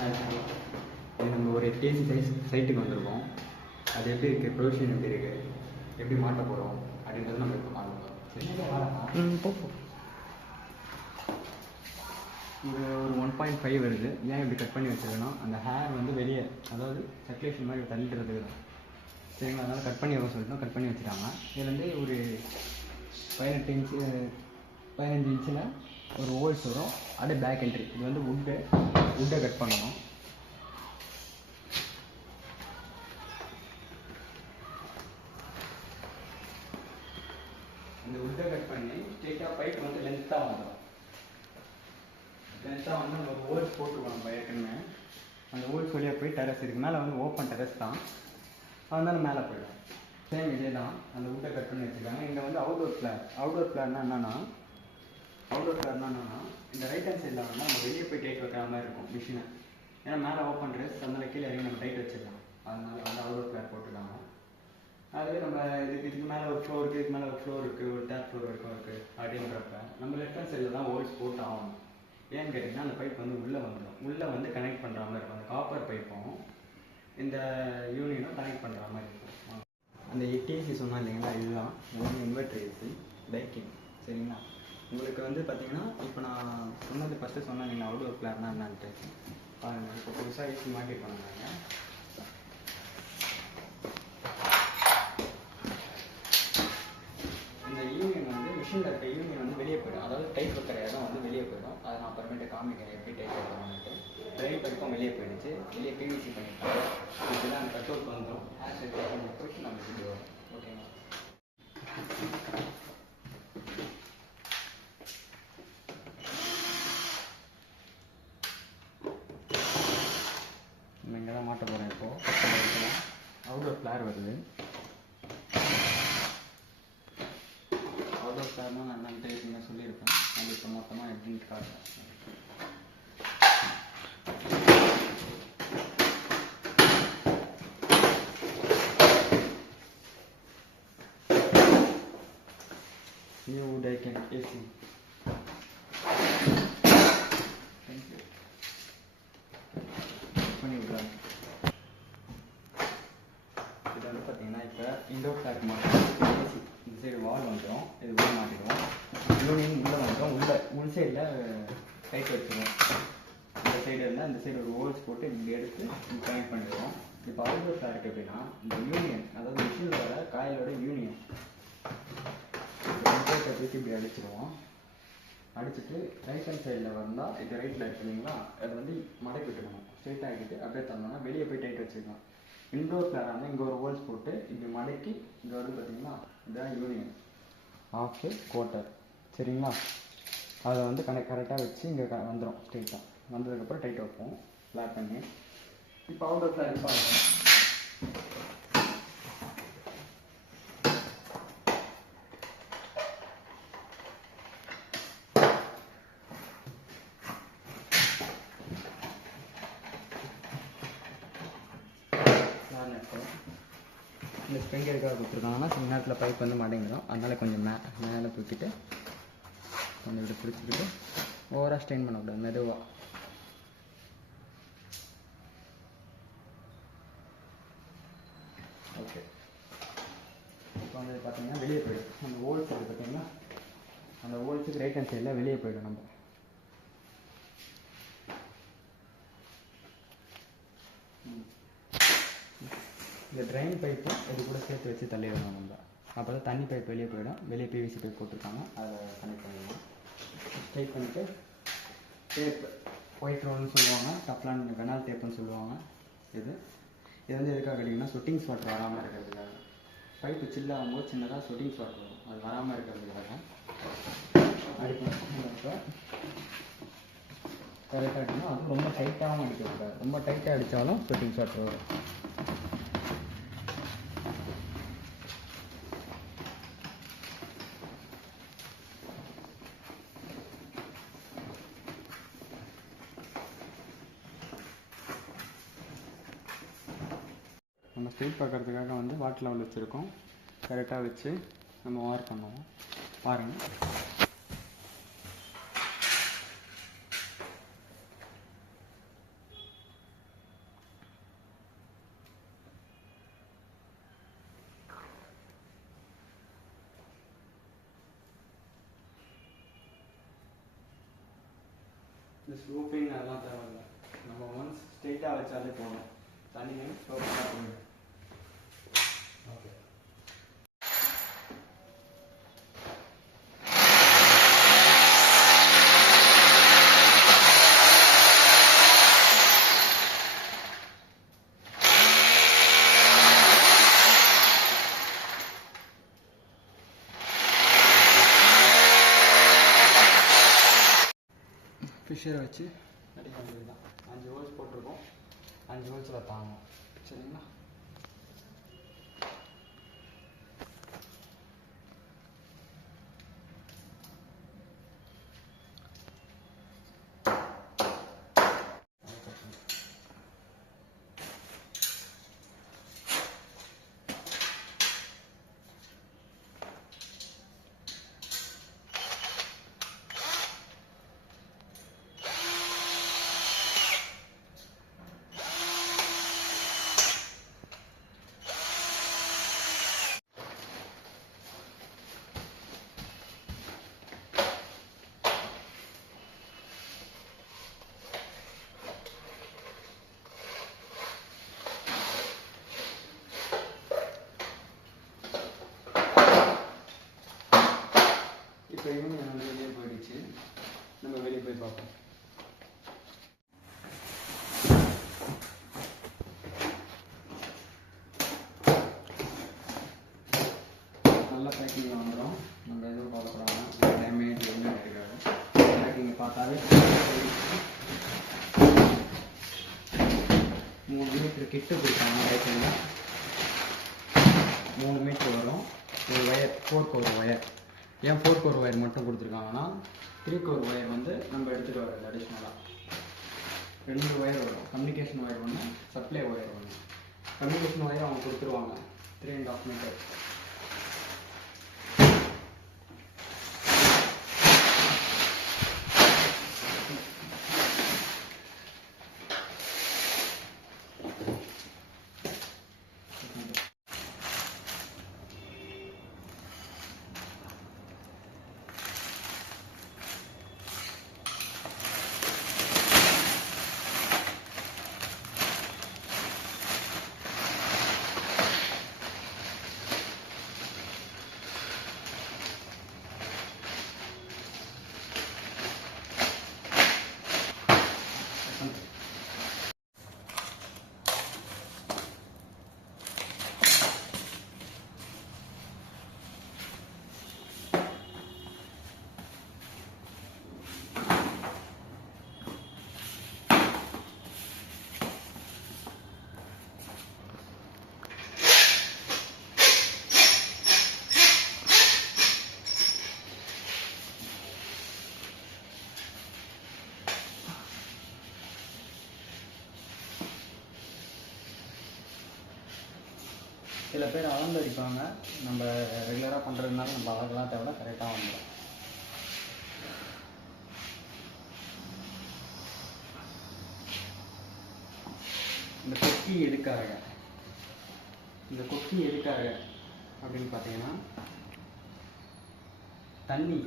இது நம்ம ஒரு டிசி சைட்டுக்கு வந்திருக்கோம். அது எப்படி இருக்குது, ப்ரொவிஷன் எப்படி இருக்குது, எப்படி மாட்ட போகிறோம் அப்படின்றது நம்ம இப்போ பார்க்க போகிறோம். இது ஒரு 1.5 வருது. ஏன் இப்படி கட் பண்ணி வச்சுருக்கேன்னா அந்த ஹேர் வந்து வெளியே, அதாவது சர்க்குலேஷன் மாதிரி தள்ளிடுறதுக்கு தான். சரிங்களா, அதனால் கட் பண்ணி வைக்க சொல்லிட்டோம். கட் பண்ணி வச்சுட்டாங்க. இதுலேருந்து ஒரு 15 இன்ச்சில் ஒரு ஹோல்ஸ் வரும். அப்படியே பேக் என்ட்ரி. இது வந்து வுட்டை கட் பண்ணணும். இந்த வுட்டை கட் பண்ணி ஸ்ட்ரெயிட்டாக பைப் வந்து லென்த்தாக வந்துடும். லென்த்தாக வந்து நம்ம ஒரு ஹோல்ஸ் போட்டுருவோம். நம்ம ஏற்கனவே அந்த ஹோல்ஸ் வழியாக போய் டெரஸ் இருக்குது. மேலே வந்து ஓப்பன் டெரஸ் தான், அதனால மேலே போயிடும். சேம் இதே தான். அந்த வுட்டை கட் பண்ணி வச்சுருக்காங்க. இங்கே வந்து அவுட்டோர் பிளான்னா என்னென்னா இந்த ரைட் ஹேண்ட் சைடில் வந்து நம்ம வெளியே போய் டைட் வைக்கிற மாதிரி இருக்கும் மிஷினை. ஏன்னா மேலே ஓப்பன் ட்ரெஸ், அதனால கீழே இறங்கி நம்ம டைட் வச்சிடலாம். அதனால வந்து அவுட்டோர் பிளான் போட்டுருக்காங்க. அதுவே நம்ம இதுக்கு மேலே ஒரு ஃப்ளோர் இருக்குது, இதுக்கு மேலே ஒரு ஃப்ளோர் இருக்குது, ஒரு தேர்ட் ஃப்ளோர் வரைக்கும் இருக்குது அப்படின்றப்ப நம்ம லெஃப்ட் ஹேண்ட் சைடில் தான் ஹோல்ஸ் போட்டு ஆகணும். ஏன்னு கேட்டிங்கன்னா அந்த பைப் வந்து உள்ளே வந்துடும். உள்ளே வந்து கனெக்ட் பண்ணுற மாதிரி இருக்கும். அந்த காப்பர் பைப்பும் இந்த யூனியனும் கனெக்ட் பண்ணுற மாதிரி இருக்கும். அந்த டிசி சொன்னால் இல்லைங்களா, இதுதான் எல்லாமே இன்வெர்டர் ஏசி டைக்கிங். சரிங்களா, உங்களுக்கு வந்து பார்த்தீங்கன்னா இப்போ நான் சொன்னது ஃபஸ்ட்டு சொன்னேன் நீங்கள் அவுட்டோர் பிளான்னா என்னான்ட்டு பாருங்கள். இப்போ புதுசாக ஏசி மார்க்கெட் பண்ணுறாங்க. இந்த யூனியன் வந்து மிஷினில் இருக்க யூனியன் வந்து வெளியே போயிடும். அதாவது டைட் வைக்கிற இடம் வந்து வெளியே போயிடும். அதை நான் அப்புறமேட்டு காமிக்கிறேன் எப்படி டைட் வைக்கணும்ட்டு. ட்ரைன் பைப்பும் வெளியே போயிடுச்சு. வெளியே பிவிசி பண்ணியிருக்காங்க. இதுதான் அந்த கட் அவுட் வந்துடும். ஹேர் செட் பண்ணி போயிட்டு நம்ம இது வரும். ஓகேங்களா, நம்ம இங்கே தான் மாட்ட போகிறேன். இப்போது அவுட்டோர் ஃப்ளேர் வருது. அவுட்டோர் ஃப்ளேர்னால் நான் என்னன்ட்டு என்ன சொல்லியிருப்பேன். அது இப்போ மொத்தமாக எப்படின்னு காட்டுறேன். New Daikin AC. பண்ணி விட்றாங்க. இது வந்து பார்த்தீங்கன்னா இப்போ இண்டோர் ஃப்ளாட் மாட்டோம். ஏசி இந்த சைடு வால் வந்துடும். இது உள்ளே மாட்டிடுவோம். யூனியன் உள்ளே வந்துடும். உள் சைடில் டைட் வச்சுருவோம். இந்த சைடு இருந்தால் இந்த சைடு ஒரு ஹோல்ஸ் போட்டு இப்படி எடுத்து கனெக்ட் பண்ணிடுவோம். இப்போ அவுட்டோர் ஃப்ளாட் எப்படின்னா இந்த யூனியன், அதாவது மிஷினில் வர காயிலோட யூனியன் தூக்கி இப்படி அடிச்சிடுவோம். அடிச்சுட்டு ரைட் ஹேண்ட் சைடில் வந்தால் இது ரைட்டில் இருக்கு இல்லைங்களா, அதை வந்து மடக்கி விட்டுக்கணும். ஸ்ட்ரெயிட் ஆகிட்டு அப்படியே தந்தோம்னா வெளியே போய் டைட் வச்சுக்கலாம். இண்டோர் பிளான் வந்து இங்கே ஒரு ஹோல்ஸ் போட்டு இப்படி மடக்கி இங்கே வந்து பார்த்தீங்கன்னா இதுதான் யூனியன் ஆஃப் குவார்ட்டர். சரிங்களா, அதை வந்து கரெக்டாக வச்சு இங்கே வந்துடும். ஸ்ட்ரெயிட்டாக வந்ததுக்கப்புறம் டைட் வைப்போம் ஃப்ளாட் பண்ணி. இப்போ அவுட்டோர் பிளான் பார்ப்போம். இந்த ஸ்ப்ரிங் எதுக்காக கொடுத்துருக்காங்கன்னா சில நேரத்தில் பைப் வந்து மடங்கிடும். அதனால் கொஞ்சம் மேலே தூக்கிட்டு கொஞ்சம் இப்படி பிடிச்சிக்கிட்டு ஓவராக ஸ்ட்ரெயின் பண்ணக்கூடாது, மெதுவாக. ஓகே, இப்போ வந்து பார்த்தீங்கன்னா வெளியே போய்டும். அந்த ஹோல்ஸ் இருக்குது பார்த்தீங்கன்னா, அந்த ஹோல்ஸுக்கு ரைட் ஹேண்ட் சைடில் வெளியே போய்டும். நம்ம இந்த ட்ரைன் பைப்பும் இது கூட சேர்த்து வச்சு தள்ளிடணும். நம்ம அப்போ தான் தண்ணி பைப் வெளியே போயிடும். வெளியே பிவிசி பைப் போட்டிருக்காங்க, அதை கனெக்ட் பண்ணிடணும். ஸ்ட்ரைட் பண்ணிவிட்டு டேப், ஒயிட் ரோல்னு சொல்லுவாங்க, டப்லான் கனால் டேப்புன்னு சொல்லுவாங்க. இது வந்து எதுக்காக கேட்டிங்கன்னா சொட்டிங்ஸ் வாட்டர் வராமல் இருக்கிறதுக்காக. பைப்பு சில்லாகும்போது சின்னதாக சொட்டிங்ஸ் வாட்டர் வரும், அது வராமல் இருக்கிறதுக்காக அடிக்கணும். இப்போ கரெக்டாக அடிக்கணும். அதுவும் ரொம்ப டைட்டாகவும் அடிக்கக்கூடாது. ரொம்ப டைட்டாக அடித்தாலும் சொட்டிங்ஸ் வாட்டர் வரும். நம்ம ஸ்ட்ரெயிட் பார்க்குறதுக்காக வந்து வாட்டர் லெவல் வச்சுருக்கோம். கரெக்டாக வச்சு நம்ம வார் பண்ணுவோம். பாருங்கள், இந்த ஸ்லூப்பிங் அதெல்லாம் தேவையில்லை. நம்ம ஒன்ஸ் ஸ்ட்ரெயிட்டாக வச்சாலே போகணும். தண்ணி ஸ்லோப்பாக போயிடும். ஓகே. ஃபிஷரை வச்சு அடிக்க வேண்டியது தான். 5 ஹோல்ஸ் போட்டிருக்கோம். 5 ஹோல்ஸில் தாங்கும். சரிங்களா? இப்போ இவங்க நம்ம வெளியே போயிடுச்சு. நம்ம வெளியே போய் பார்ப்போம். நல்லா பேக்கிங் வாங்குகிறோம். நம்ம எதுவும் பார்க்கக்கூடாது. டேமேஜ் எதுவுமே இருக்காது. பேக்கிங் பார்த்தாவே 3 மீட்டர் கிட்ட கொடுத்தாங்க. ரைட்டில் 3 மீட்டர் வரும். ஒரு ஒயர் 4 கோர் ஒயர். ஏன் 4 கோர் ஒயர் மட்டும் கொடுத்துருக்காங்கன்னா 3 கோர் ஒயர் வந்து நம்ம எடுத்துகிட்டு வர்றது அடிஷ்னலாக 2 ஒயர் வரும். கம்யூனிகேஷன் ஒயர் ஒன்று, சப்ளை ஒயர் ஒன்று. கம்யூனிகேஷன் ஒயர் அவங்க கொடுத்துருவாங்க 3.5 மீட்டர். சில பேர் அளந்து அடிப்பாங்க. நம்ம ரெகுலராக பண்ணுறதுனால நம்ம அளவுலாம் தேவை கரெக்டாக வந்துடும். இந்த கொக்கி எதுக்காக அப்படின்னு பார்த்தீங்கன்னா தண்ணி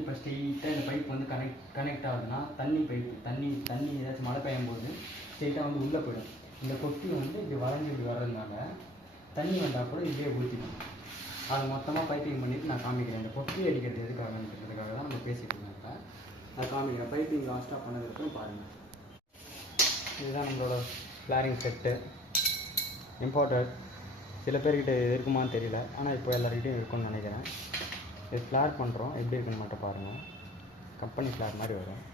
இப்போ ஸ்ட்ரெயிட்டாக இந்த பைப் வந்து கனெக்ட் ஆகுதுன்னா தண்ணி ஏதாச்சும் மழை பெய்யும் போது ஸ்ட்ரெயிட்டாக வந்து உள்ளே போயிடும். இந்த கொக்கி வந்து இப்படி வளைஞ்சு இப்படி வர்றதுனால தண்ணி வந்தால் கூட இப்படியே ஊற்றிடும். அதை மொத்தமாக பைப்பிங் பண்ணிவிட்டு நான் காமிக்கிறேன். இந்த கொக்கி அடிக்கிறது எதுக்காகன்றதுக்காக தான் நம்ம பேசிட்டு இருந்தாங்க. நான் காமிக்கிறேன். பைப்பிங் லாஸ்ட்டாக பண்ணதுக்கும் பாருங்கள். இதுதான் நம்மளோட ஃப்ளாரிங் செட்டு. இம்பார்ட்டன்ட். சில பேர்கிட்ட இது இருக்குமான்னு தெரியல, ஆனால் இப்போ எல்லாருக்கிட்டையும் இருக்கும்னு நினைக்கிறேன். இது ஃப்ளார் பண்ணுறோம். எப்படி இருக்குன்னு மட்டும் பாருங்கள். கம்பெனி ஃப்ளார் மாதிரி வரும்.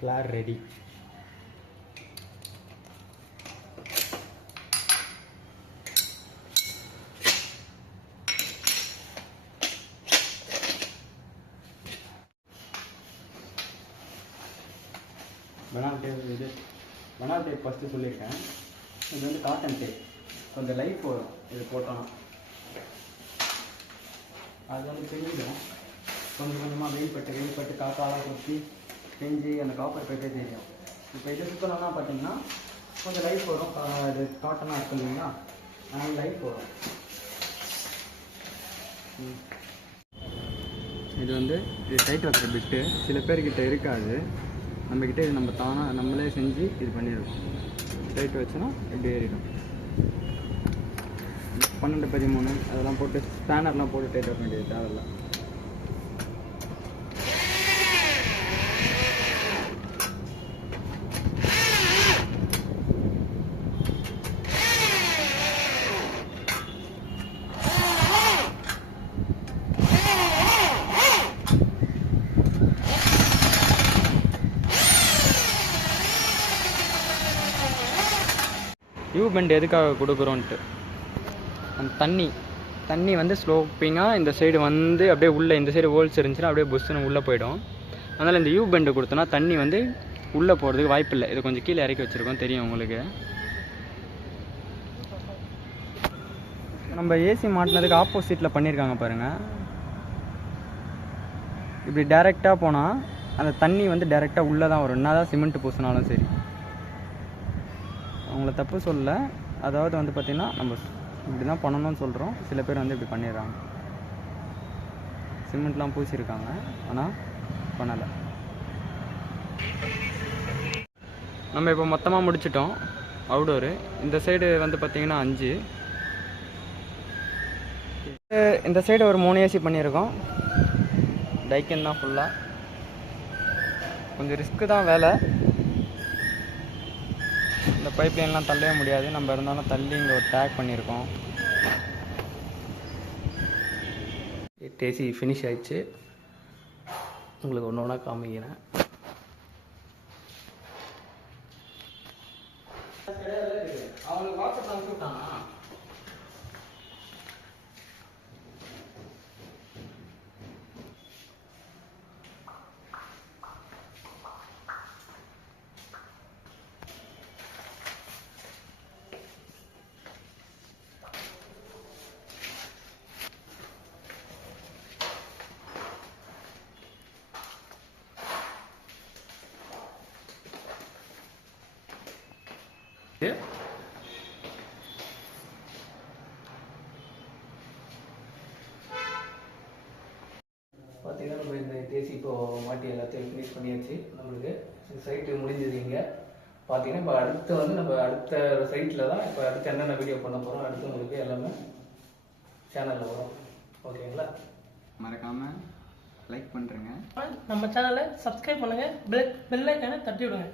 Flower ready. பனானா டேப் இது பனானா டேப் ஃபஸ்ட்டு சொல்லியிருக்கேன். இது வந்து காட்டன் டேப், கொஞ்சம் லைஃப் வரும் இது போட்டோன்னா. அது வந்து தெரிஞ்சிடும், கொஞ்சம் கொஞ்சமாக வெயில் பட்டு காக்காலாம் கொத்தி செஞ்சு அந்த காப்பர் போயிட்டே தெரியும். இப்போ இது சுற்றணும்னா பார்த்தீங்கன்னா கொஞ்சம் லைஃப் வரும். இது காட்டனாக இருக்கும் இல்லைங்களா, அதனால லைஃப் வரும். இது வந்து இது டைட் வைக்கிற பிட்டு சில பேர்கிட்ட இருக்காது, நம்மக்கிட்ட இது நம்ம தானாக நம்மளே செஞ்சு இது பண்ணியிருக்கோம். டைட் வச்சோன்னா இப்படி ஏறிடும். 12 13 அதெல்லாம் போட்டு ஸ்பேனர்லாம் போட்டு டைட் வைக்க வேண்டியது தேவையில்லை. யூ பெண்ட் எதுக்காக கொடுக்குறோன்ட்டு, அந்த தண்ணி வந்து ஸ்லோப்பிங்காக இந்த சைடு வந்து அப்படியே உள்ளே இந்த சைடு ஹோல்ஸ் இருந்துச்சுன்னா அப்படியே புஷ்ஷுன்னு உள்ளே போயிடும். அதனால் இந்த யூ பெண்டு கொடுத்தோன்னா தண்ணி வந்து உள்ளே போகிறதுக்கு வாய்ப்பு இல்லை. இது கொஞ்சம் கீழே இறக்கி வச்சுருக்கோம், தெரியும் உங்களுக்கு. நம்ம ஏசி மாட்டினதுக்கு ஆப்போசிட்டில் பண்ணியிருக்காங்க பாருங்கள். இப்படி டேரெக்டாக போனால் அந்த தண்ணி வந்து டேரெக்டாக உள்ளே தான் வரும், என்ன தான் சிமெண்ட் பூசினாலும் சரி. அவங்கள தப்பு சொல்ல, அதாவது வந்து பார்த்திங்கன்னா நம்ம இப்படி தான் பண்ணணும்னு சொல்கிறோம், சில பேர் வந்து இப்படி பண்ணிடுறாங்க. சிமெண்ட்லாம் பூசியிருக்காங்க ஆனால் பண்ணலை. நம்ம இப்போ மொத்தமாக முடிச்சிட்டோம் அவுடோரு. இந்த சைடு வந்து பார்த்திங்கன்னா 5, இந்த சைடு ஒரு 3 ஏசி பண்ணியிருக்கோம். டைக்கன் தான் ஃபுல்லாக. கொஞ்சம் ரிஸ்க்கு தான் வேலை. இந்த பைப் லைன்லாம் தள்ளவே முடியாது, நம்ம இருந்தாலும் தள்ளி இங்கே ஒரு டேக் பண்ணியிருக்கோம். ஏசி ஃபினிஷ் ஆயிடுச்சு, உங்களுக்கு ஒன்று ஒன்றா காமிக்கிறேன். அவங்களுக்கு வாட்ஸ்அப் அனுப்பிச்சு விட்டானா? பார்த்தீங்கன்னா நம்ம இந்த தேசி இப்போ மாட்டி எல்லாத்தையும் ஃபினிஷ் பண்ணியாச்சு. நம்மளுக்கு சைட்டு முடிஞ்சது. இங்கே பார்த்தீங்கன்னா இப்போ அடுத்து வந்து நம்ம அடுத்த சைட்டில் தான் இப்போ அடுத்து என்னென்ன வீடியோ பண்ண போகிறோம், அடுத்து உங்களுக்கு எல்லாமே சேனலில் வரும். ஓகேங்களா? மறக்காமல் லைக் பண்ணுறேங்க, நம்ம சேனலை சப்ஸ்கிரைப் பண்ணுங்கள், பெல் ஐக்கானை தட்டி விடுங்க.